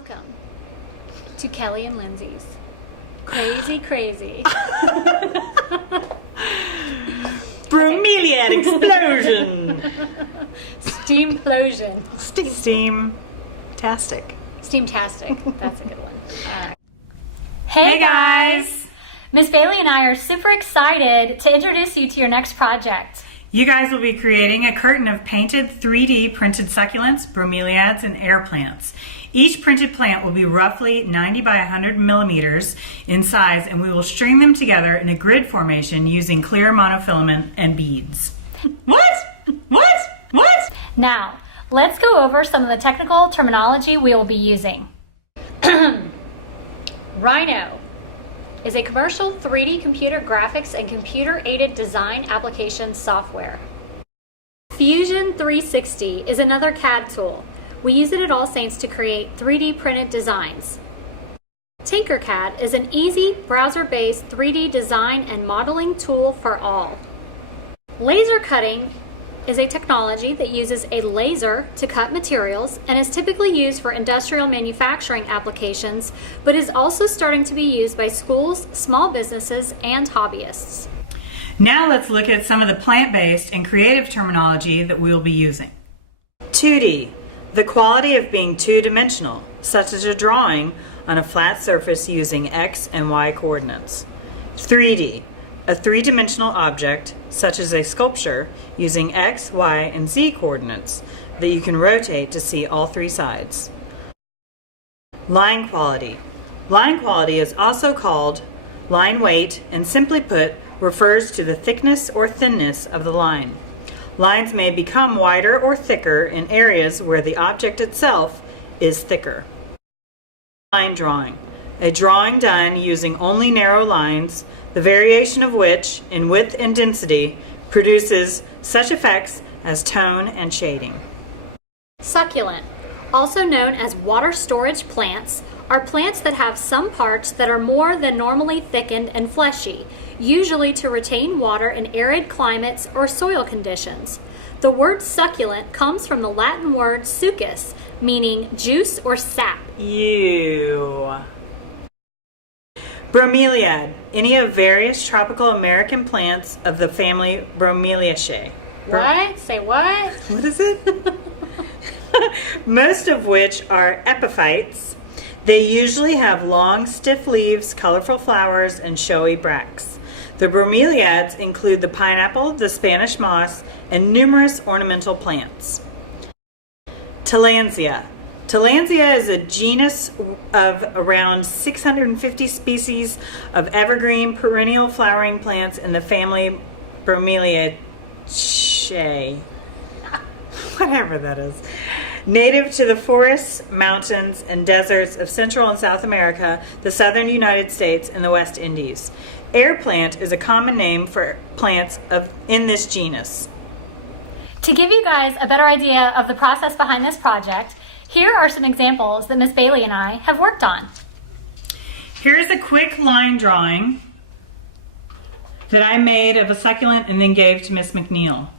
Welcome to Kelly and Lindsay's Crazy. Bromeliad explosion! Steamplosion. Steam-tastic. Steamtastic. That's a good one. Hey guys! Miss Bailey and I are super excited to introduce you to your next project. You guys will be creating a curtain of painted 3D printed succulents, bromeliads, and air plants. Each printed plant will be roughly 90 by 100 millimeters in size, and we will string them together in a grid formation using clear monofilament and beads. What? Now, let's go over some of the technical terminology we will be using. Rhino is a commercial 3D computer graphics and computer-aided design application software. Fusion 360 is another CAD tool. We use it at All Saints to create 3D printed designs. Tinkercad is an easy browser-based 3D design and modeling tool for all. Laser cutting is a technology that uses a laser to cut materials and is typically used for industrial manufacturing applications, but is also starting to be used by schools, small businesses, and hobbyists. Now let's look at some of the plant-based and creative terminology that we will be using. 2D, the quality of being two-dimensional, such as a drawing on a flat surface using X and Y coordinates. 3D, a three-dimensional object, such as a sculpture, using X, Y, and Z coordinates that you can rotate to see all three sides. Line quality. Line quality is also called line weight and simply put refers to the thickness or thinness of the line. Lines may become wider or thicker in areas where the object itself is thicker. Line drawing. A drawing done using only narrow lines, the variation of which, in width and density, produces such effects as tone and shading. Succulent, also known as water storage plants, are plants that have some parts that are more than normally thickened and fleshy, usually to retain water in arid climates or soil conditions. The word succulent comes from the Latin word succus, meaning juice or sap. Ew. Bromeliad, any of various tropical American plants of the family Bromeliaceae. What? Say what? What is it? Most of which are epiphytes. They usually have long, stiff leaves, colorful flowers, and showy bracts. The bromeliads include the pineapple, the Spanish moss, and numerous ornamental plants. Tillandsia. Tillandsia is a genus of around 650 species of evergreen perennial flowering plants in the family Bromeliaceae. Whatever that is. Native to the forests, mountains, and deserts of Central and South America, the southern United States, and the West Indies. Air plant is a common name for plants in this genus. To give you guys a better idea of the process behind this project, here are some examples that Miss Bailey and I have worked on. Here's a quick line drawing that I made of a succulent and then gave to Miss McNeil.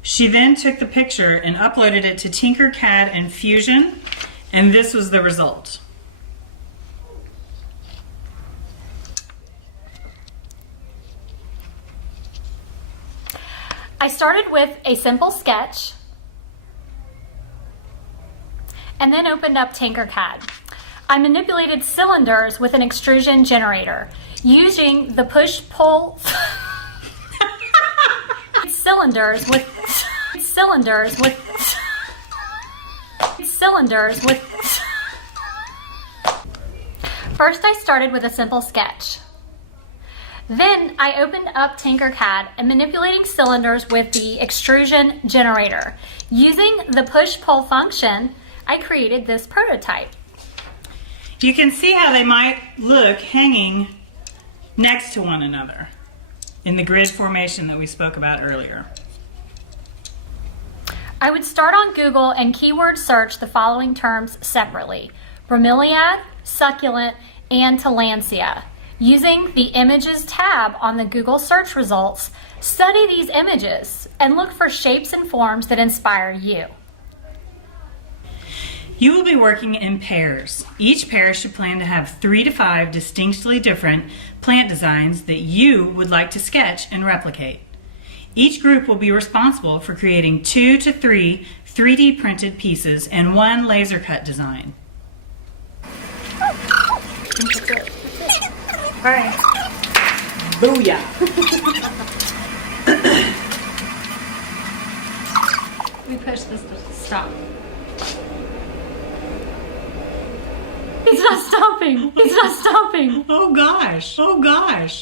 She then took the picture and uploaded it to Tinkercad and Fusion, and this was the result. I started with a simple sketch and then opened up Tinkercad. I manipulated cylinders with an extrusion generator using the push-pull cylinders with First I started with a simple sketch. Then I opened up Tinkercad and manipulating cylinders with the extrusion generator. Using the push-pull function, I created this prototype. You can see how they might look hanging next to one another in the grid formation that we spoke about earlier. I would start on Google and keyword search the following terms separately: bromeliad, succulent, and tillandsia. Using the Images tab on the Google search results, study these images and look for shapes and forms that inspire you. You will be working in pairs. Each pair should plan to have 3 to 5 distinctly different plant designs that you would like to sketch and replicate. Each group will be responsible for creating 2 to 3 3D printed pieces and 1 laser cut design. All right. Booyah! We push this to stop. He's not stopping. He's not stopping. Oh gosh. Oh gosh.